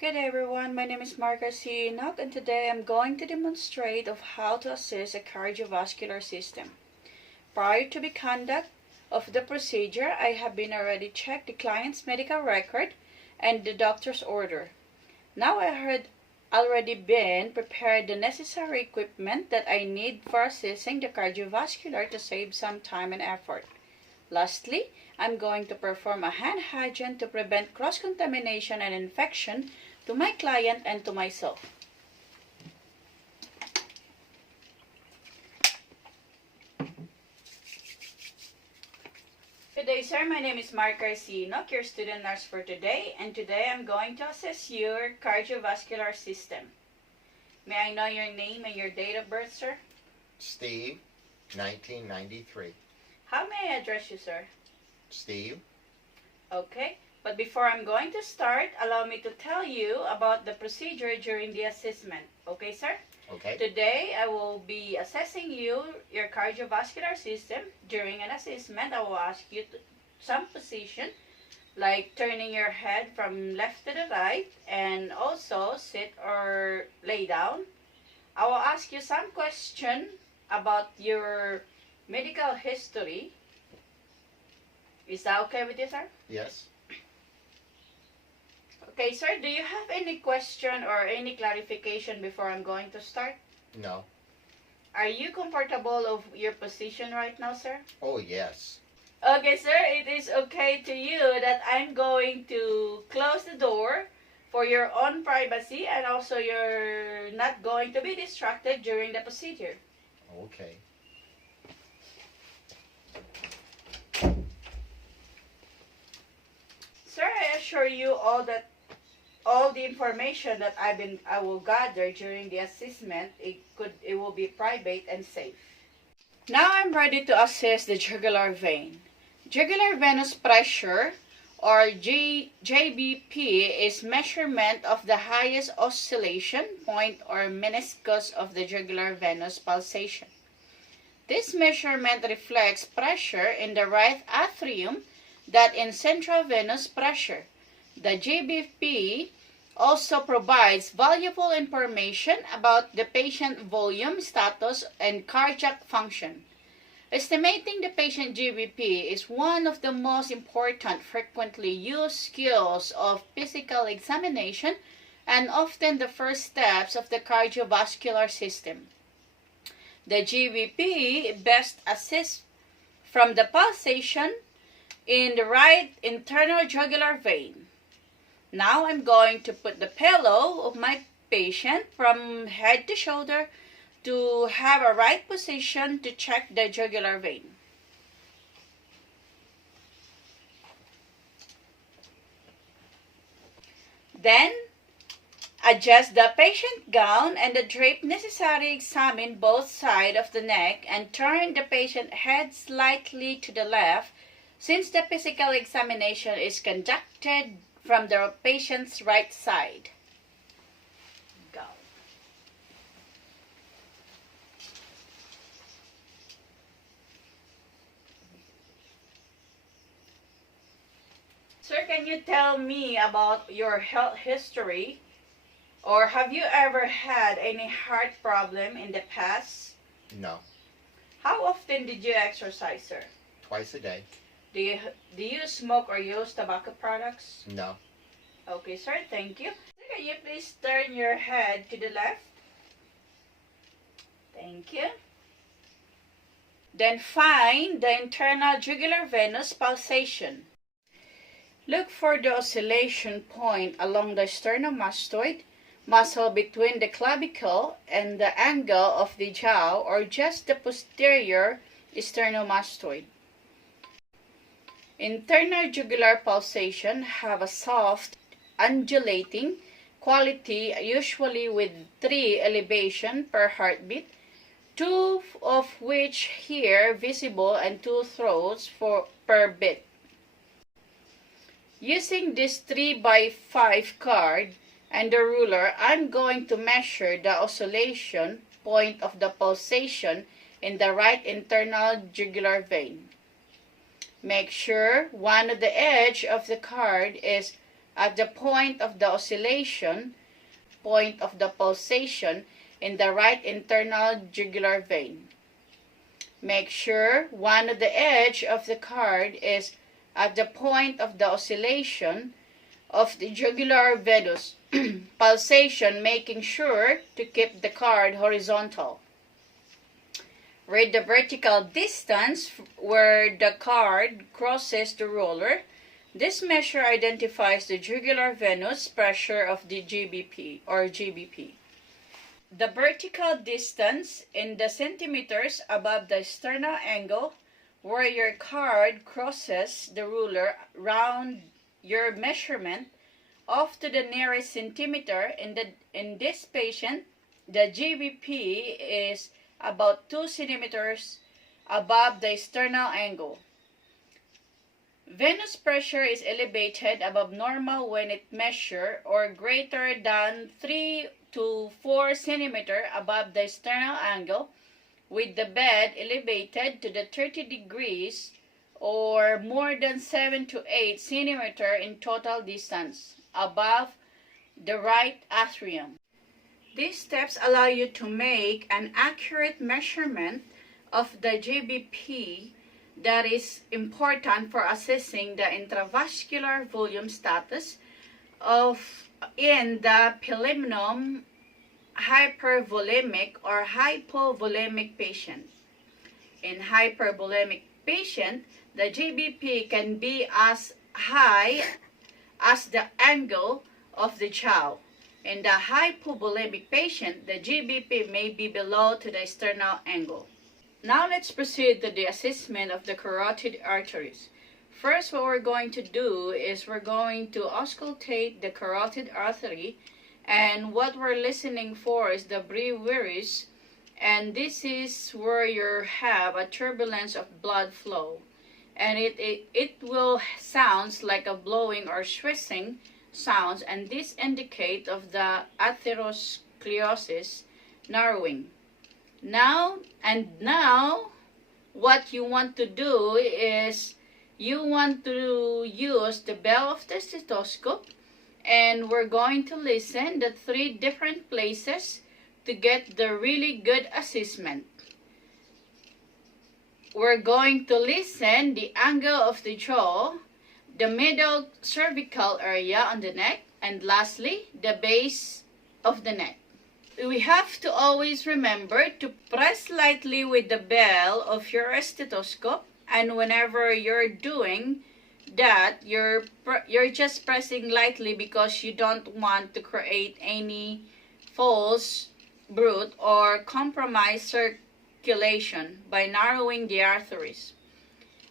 Good day everyone, my name is Margarita and today I'm going to demonstrate of how to assess a cardiovascular system. Prior to the conduct of the procedure, I have been already checked the client's medical record and the doctor's order. Now I had already been prepared the necessary equipment that I need for assessing the cardiovascular to save some time and effort. Lastly, I'm going to perform a hand hygiene to prevent cross-contamination and infection to my client and to myself. Good day, sir. My name is Margarita, your student nurse for today, and today I'm going to assess your cardiovascular system. May I know your name and your date of birth, sir? Steve, 1993. How may I address you, sir? Steve. Okay, but before I'm going to start, allow me to tell you about the procedure during the assessment. Okay, sir? Okay. Today, I will be assessing your cardiovascular system. During an assessment, I will ask you some position, like turning your head from left to the right, and also sit or lay down. I will ask you some question about your medical history. Is that okay with you, sir? Yes. Okay, sir, do you have any question or any clarification before I'm going to start? No. Are you comfortable of your position right now, sir? Oh, yes. Okay, sir, it is okay to you that I'm going to close the door for your own privacy, and also you're not going to be distracted during the procedure. Okay. Sir, I assure you all the information that I will gather during the assessment, it will be private and safe. Now I'm ready to assess the jugular vein. Jugular venous pressure, or JVP, is measurement of the highest oscillation point or meniscus of the jugular venous pulsation. This measurement reflects pressure in the right atrium that in central venous pressure. The JVP also provides valuable information about the patient volume, status, and cardiac function. Estimating the patient GBP is one of the most important frequently used skills of physical examination and often the first steps of the cardiovascular system. The GBP best assessed from the pulsation in the right internal jugular vein. Now I'm going to put the pillow of my patient from head to shoulder to have a right position to check the jugular vein. Then, adjust the patient gown and the drape necessary. Examine both sides of the neck and turn the patient head slightly to the left since the physical examination is conducted from the patient's right side. Go. Sir, can you tell me about your health history? Or have you ever had any heart problem in the past? No. How often did you exercise, sir? Twice a day. Do you smoke or use tobacco products? No. Okay, sir. Thank you. Can you please turn your head to the left? Thank you. Then find the internal jugular venous pulsation. Look for the oscillation point along the sternomastoid muscle between the clavicle and the angle of the jaw, or just the posterior sternomastoid. Internal jugular pulsation have a soft, undulating quality, usually with 3 elevation per heartbeat, 2 of which here visible and 2 throats per beat. Using this 3x5 card and the ruler, I'm going to measure the oscillation point of the pulsation in the right internal jugular vein. Make sure one of the edge of the card is at the point of the oscillation, point of the pulsation in the right internal jugular vein. Make sure one of the edge of the card is at the point of the oscillation of the jugular venous pulsation, making sure to keep the card horizontal. Read the vertical distance where the card crosses the roller. This measure identifies the jugular venous pressure of the GBP or GBP. The vertical distance in the centimeters above the sternal angle where your card crosses the ruler, round your measurement off to the nearest centimeter. In this patient, the GBP is about 2 centimeters above the sternal angle. Venous pressure is elevated above normal when it measures or greater than 3 to 4 centimeters above the sternal angle, with the bed elevated to the 30 degrees or more than 7 to 8 centimeters in total distance above the right atrium. These steps allow you to make an accurate measurement of the GBP that is important for assessing the intravascular volume status in the pilimium hypervolemic or hypovolemic patient. In hypervolemic patient, the GBP can be as high as the angle of the jaw. In the hypovolemic patient, the GBP may be below to the sternal angle. Now let's proceed to the assessment of the carotid arteries. First, what we're going to do is we're going to auscultate the carotid artery, and what we're listening for is the breviaries, and this is where you have a turbulence of blood flow, and it will sounds like a blowing or swishing sounds, and this indicate of the atherosclerosis narrowing. Now what you want to do is you want to use the bell of the stethoscope, and we're going to listen the 3 different places to get the really good assessment. We're going to listen the angle of the jaw, the middle cervical area on the neck, and lastly, the base of the neck. We have to always remember to press lightly with the bell of your stethoscope, and whenever you're doing that, you're just pressing lightly because you don't want to create any false bruit or compromise circulation by narrowing the arteries.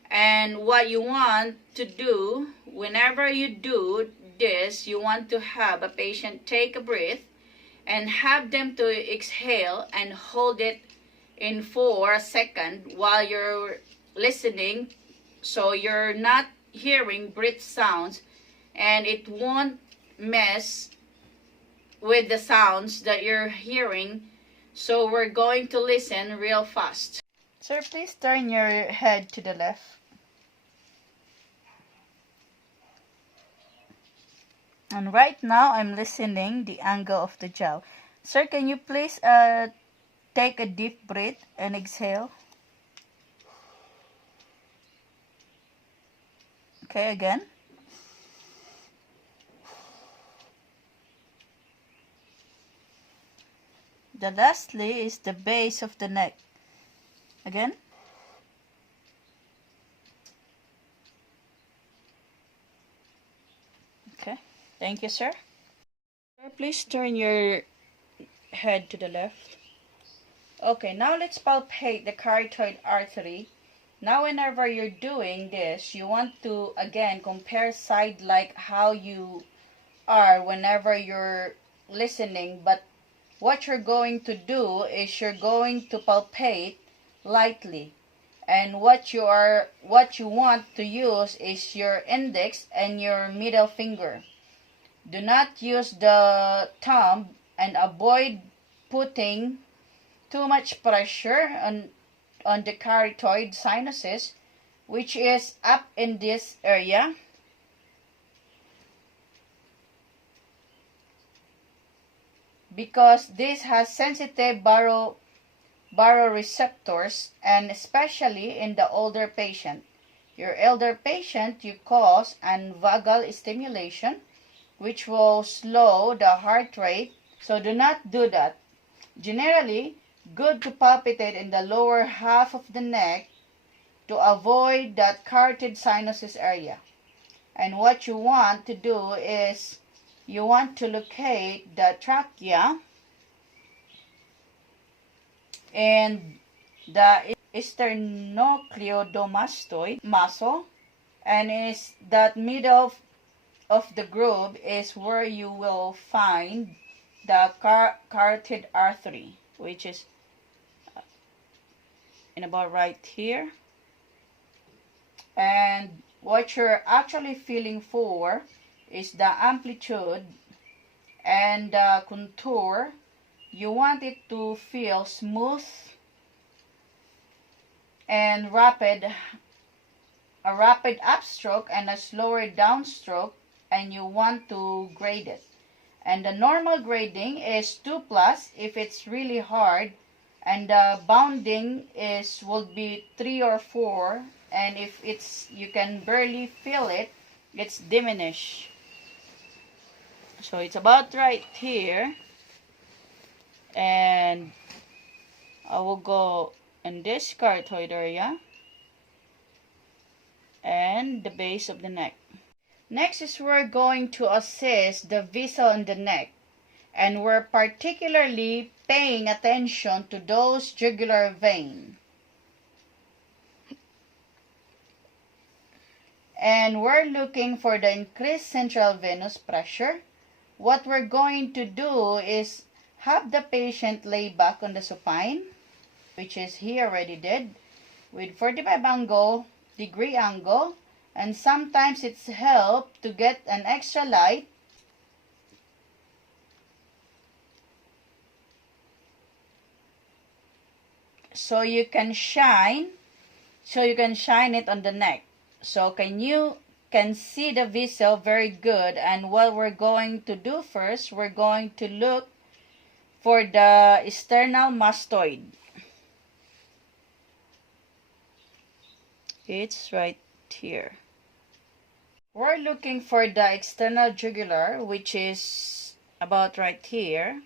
And what you want to do, whenever you do this, you want to have a patient take a breath and have them to exhale and hold it in for a second while you're listening, so you're not hearing breath sounds and it won't mess with the sounds that you're hearing. So we're going to listen real fast. Sir, please turn your head to the left. And right now, I'm listening the angle of the jaw. Sir, can you please take a deep breath and exhale? Okay, again. The lastly is the base of the neck. Again. Okay. Thank you, sir. Please turn your head to the left. Okay, now let's palpate the carotid artery. Now whenever you're doing this, you want to again compare side like how you are whenever you're listening, but what you're going to do is you're going to palpate lightly. And what you want to use is your index and your middle finger. Do not use the thumb, and avoid putting too much pressure on the carotid sinuses, which is up in this area. because this has sensitive baroreceptors, and especially in the older patient. Your elder patient, you cause an vagal stimulation, which will slow the heart rate, so do not do that. Generally, good to palpitate in the lower half of the neck to avoid that carotid sinuses area. And what you want to do is you want to locate the trachea and the sternocleidomastoid muscle, and is that middle of the groove is where you will find the carotid artery, which is in about right here. And what you're actually feeling for is the amplitude and the contour. You want it to feel smooth and rapid, a rapid upstroke and a slower downstroke, and you want to grade it. And the normal grading is 2+ if it's really hard, and the bounding will be 3 or 4, and if it's you can barely feel it, it's diminished. So it's about right here, and I will go in this carotid area and the base of the neck. Next is we're going to assess the vessel in the neck, and we're particularly paying attention to those jugular vein. And we're looking for the increased central venous pressure. What we're going to do is have the patient lay back on the supine, which is he already did, with 45-degree angle, and sometimes it's helped to get an extra light so you can shine it on the neck, so you can see the vessel very good. And what we're going to do first, we're going to look for the external mastoid. It's right here. We're looking for the external jugular, which is about right here,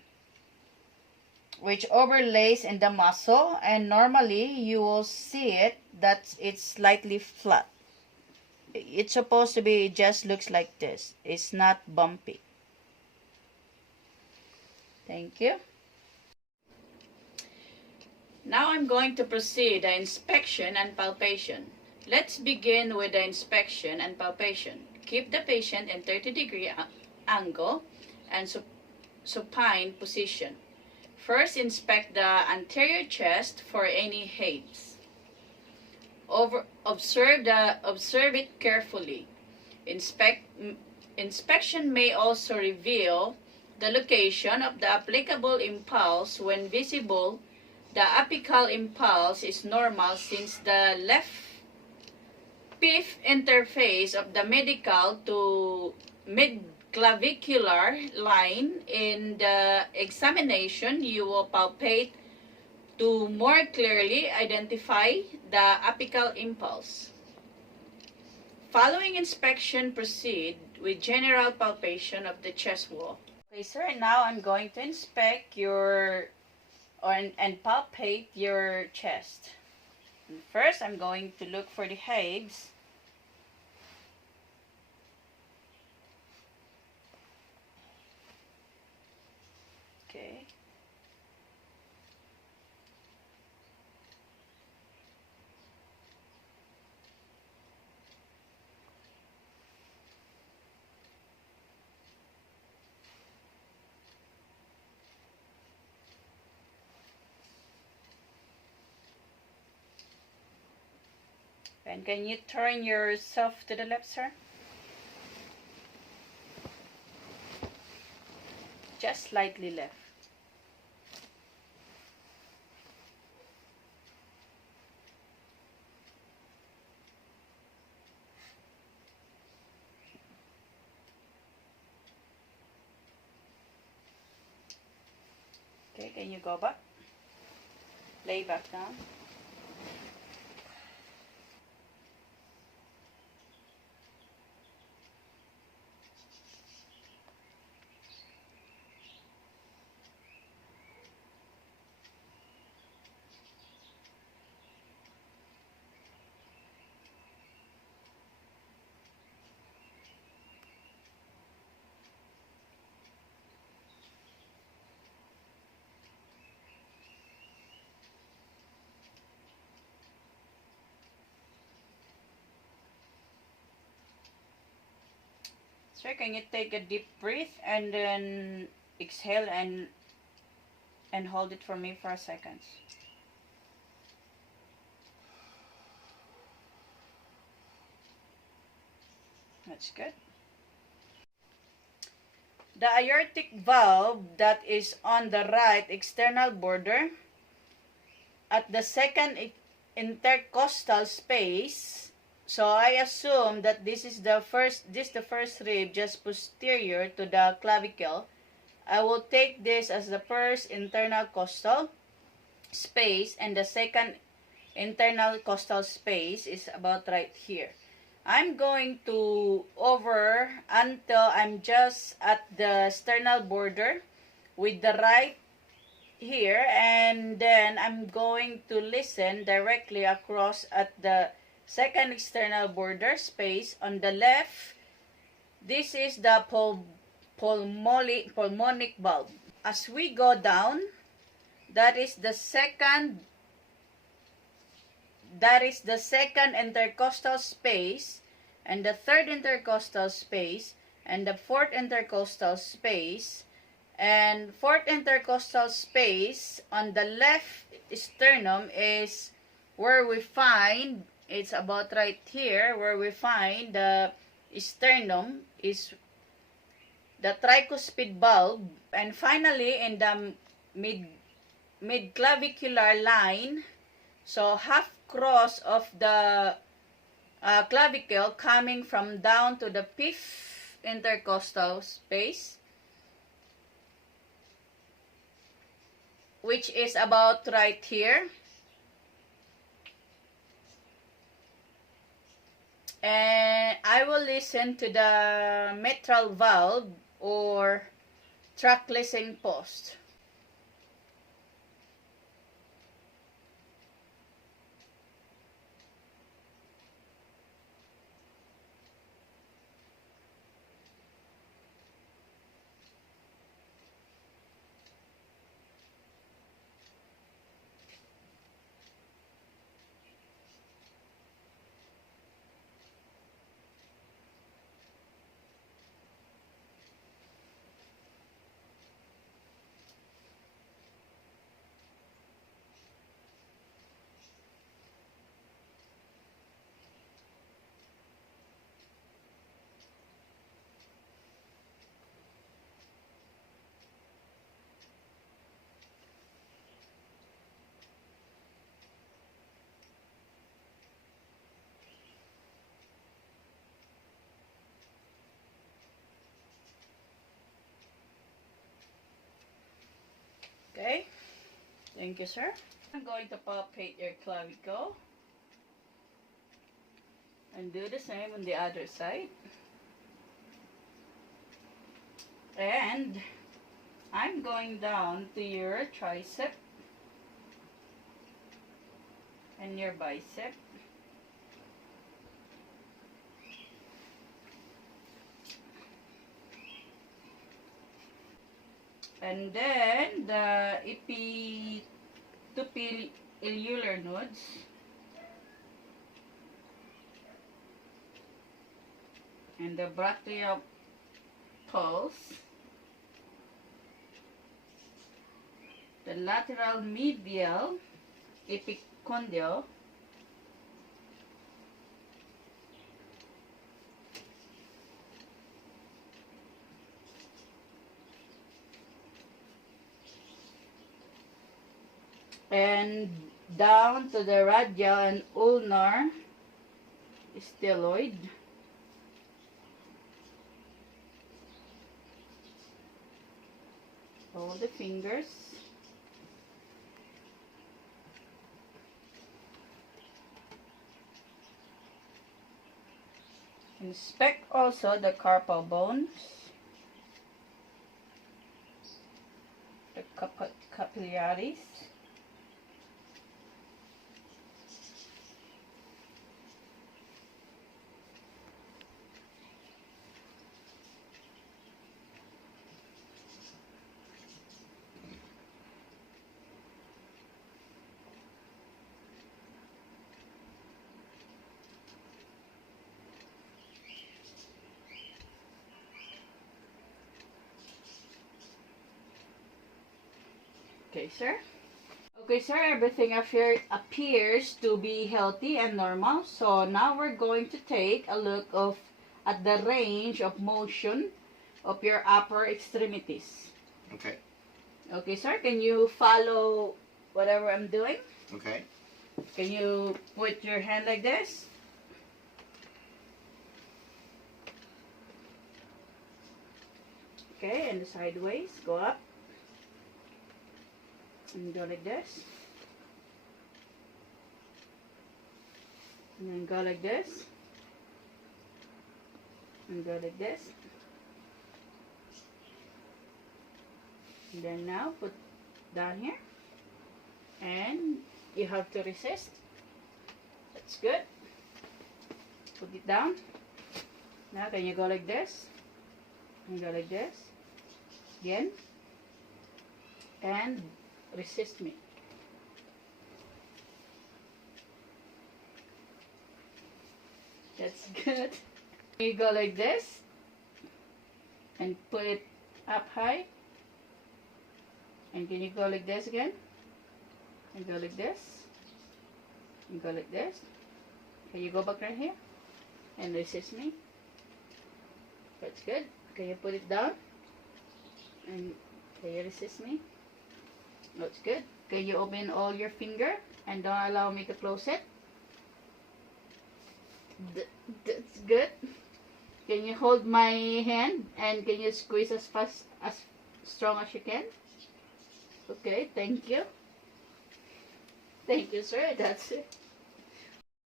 which overlays in the muscle, and normally you will see it that it's slightly flat. It's supposed to be, it just looks like this. It's not bumpy. Thank you. Now I'm going to proceed the inspection and palpation. Let's begin with the inspection and palpation. Keep the patient in 30-degree angle and supine position. First, inspect the anterior chest for any heads. Observe it carefully. Inspection may also reveal the location of the applicable impulse. When visible, the apical impulse is normal, since the left PIF interface of the medial to mid-clavicular line. In the examination, you will palpate to more clearly identify the apical impulse. Following inspection, proceed with general palpation of the chest wall. Okay, sir, now I'm going to inspect and palpate your chest. First, I'm going to look for the hives. Okay. And can you turn yourself to the left, sir? Just slightly left. Can you go back? Lay back down. Sir, can you take a deep breath and then exhale and hold it for me for a second? That's good. The aortic valve that is on the right external border at the second intercostal space. So I assume that this is the first rib just posterior to the clavicle. I will take this as the first internal costal space, and the second internal costal space is about right here. I'm going to over until I'm just at the sternal border with the right here, and then I'm going to listen directly across at the second external border space on the left. This is the pulmonic valve. As we go down, that is the second intercostal space, and the third intercostal space, and the fourth intercostal space. And fourth intercostal space on the left sternum is where we find, it's about right here, where we find the sternum is the tricuspid valve. And finally, in the mid-clavicular line, so half cross of the clavicle coming from down to the fifth intercostal space, which is about right here. And I will listen to the mitral valve or tract listening post. Okay, thank you, sir. I'm going to palpate your clavicle and do the same on the other side. And I'm going down to your tricep and your bicep. And then the epitupillular nodes. And the brachial pulse. The lateral medial epicondyle. And down to the radial and ulnar styloid. Hold the fingers. Inspect also the carpal bones, the capillaries. Okay, sir. Okay, sir, everything appears to be healthy and normal. So now we're going to take a look at the range of motion of your upper extremities. Okay. Okay, sir, can you follow whatever I'm doing? Okay. Can you put your hand like this? Okay, and sideways, go up. And go like this. And then go like this. And go like this. And then now put down here. And you have to resist. That's good. Put it down. Now can you go like this? And go like this. Again. And resist me. That's good. You go like this and put it up high. And can you go like this again? And go like this. And go like this. Can you go back right here? And resist me. That's good. Can you put it down? And can you resist me? That's good. Can you open all your finger and don't allow me to close it? That's good. Can you hold my hand and can you squeeze as fast, as strong as you can? Okay, thank you. Thank you, sir. That's it.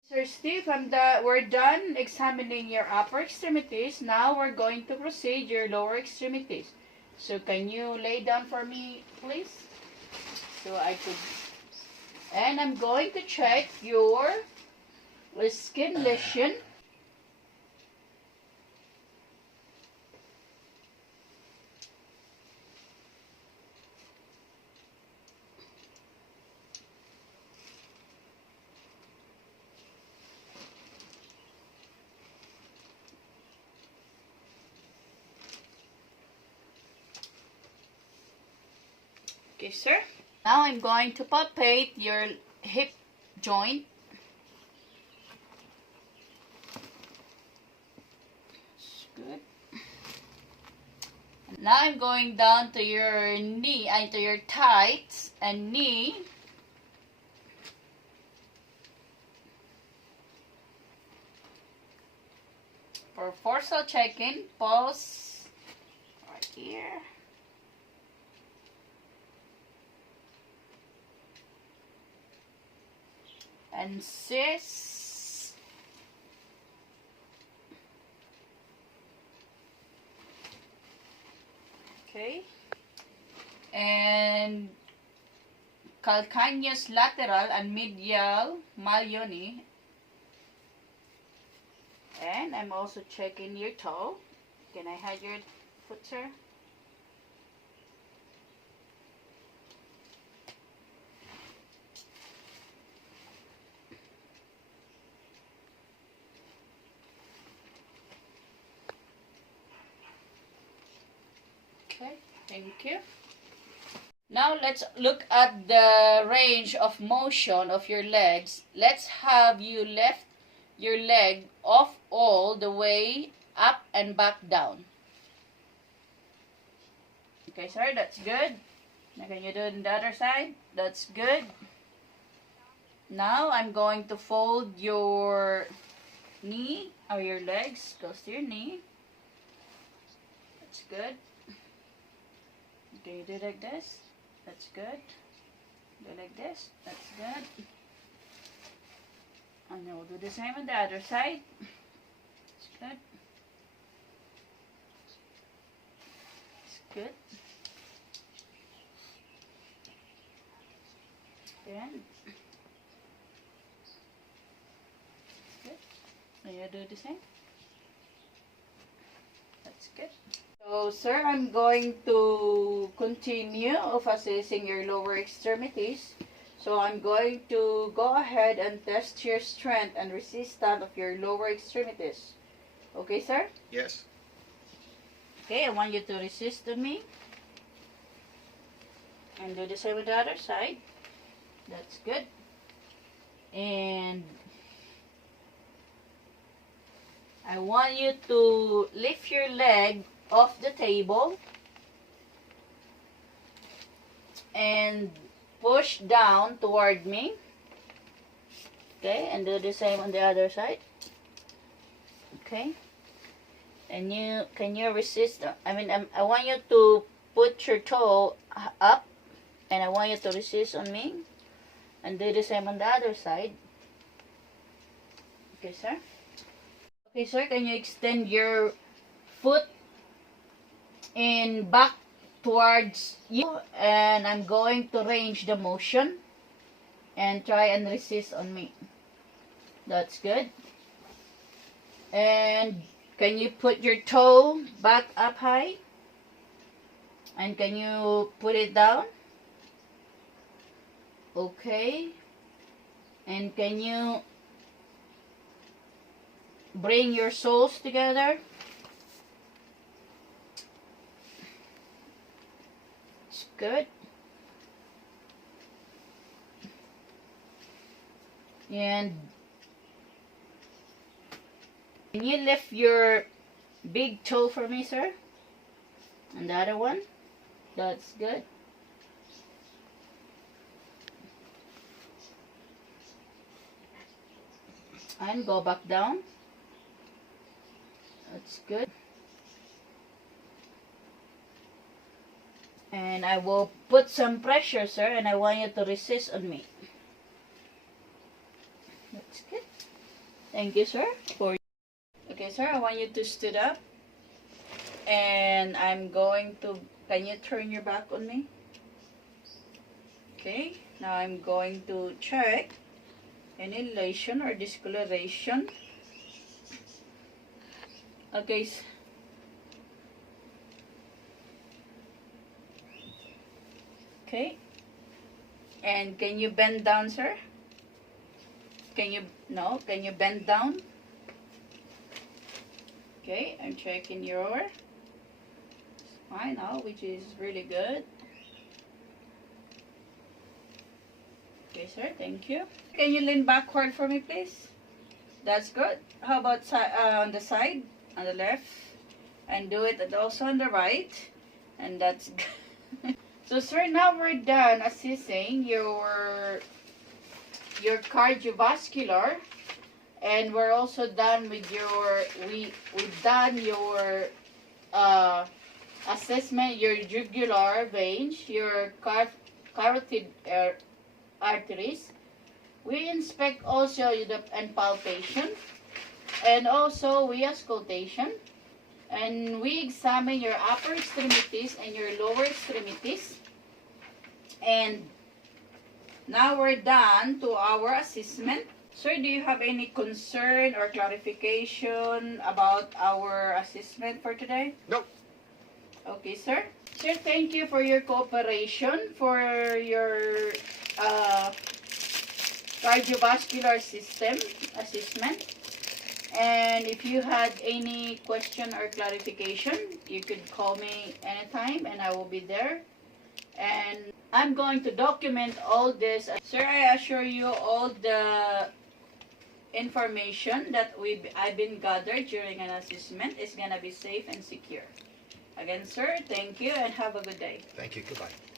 Sir Steve, we're done examining your upper extremities. Now we're going to proceed your lower extremities. So can you lay down for me, please? So I could, and I'm going to check your skin lesion. Okay, sir. Now I'm going to palpate your hip joint. That's good. Now I'm going down to your knee, to your thighs and knee. For forceful check-in, pulse right here. And cis. Okay. And calcaneus lateral and medial malleoli. And I'm also checking your toe. Can I have your foot, sir? Okay, thank you. Now let's look at the range of motion of your legs. Let's have you lift your leg off all the way up and back down. Okay, sir, that's good. Now can you do it on the other side? That's good. Now I'm going to fold your knee or your legs close to your knee. That's good. Can you do like this? That's good. Do like this. That's good. And then we'll do the same on the other side. That's good. Good. Then, good. Can you do the same? That's good. So, sir, I'm going to continue of assessing your lower extremities. So, I'm going to go ahead and test your strength and resistance of your lower extremities. Okay, sir? Yes. Okay, I want you to resist on me. And do the same with the other side. That's good. And I want you to lift your leg off the table and push down toward me. Okay, and do the same on the other side. Okay. And can you resist? I want you to put your toe up, and I want you to resist on me, and do the same on the other side. Okay, sir. Okay, sir. Can you extend your foot in back towards you, and I'm going to range the motion, and try and resist on me. That's good. And can you put your toe back up high? And can you put it down? Okay. And can you bring your soles together? It's good. And can you lift your big toe for me, sir? And the other one. That's good. And go back down. That's good. And I will put some pressure, sir, and I want you to resist on me. That's good. Thank you, sir. Okay, sir, I want you to stand up. And I'm going to... Can you turn your back on me? Okay, now I'm going to check any lesion or discoloration. Okay. Okay. And can you bend down, sir? Can you bend down? Okay, I'm checking your spine now, which is really good. Okay, sir, thank you. Can you lean backward for me, please? That's good. How about on the side, on the left? And do it also on the right. And that's good. So, sir, now we're done assessing your cardiovascular. And we're also done with we've done your assessment, your jugular veins, your carotid arteries. We inspect also and palpation, and also we auscultation, and we examine your upper extremities and your lower extremities. And now we're done to our assessment. Sir, do you have any concern or clarification about our assessment for today? Nope. Okay, sir. Sir, thank you for your cooperation for your cardiovascular system assessment. And if you had any question or clarification, you could call me anytime and I will be there. And I'm going to document all this. Sir, I assure you all the information that I've been gathered during an assessment is gonna be safe and secure. Again, sir, thank you and have a good day. Thank you. Goodbye.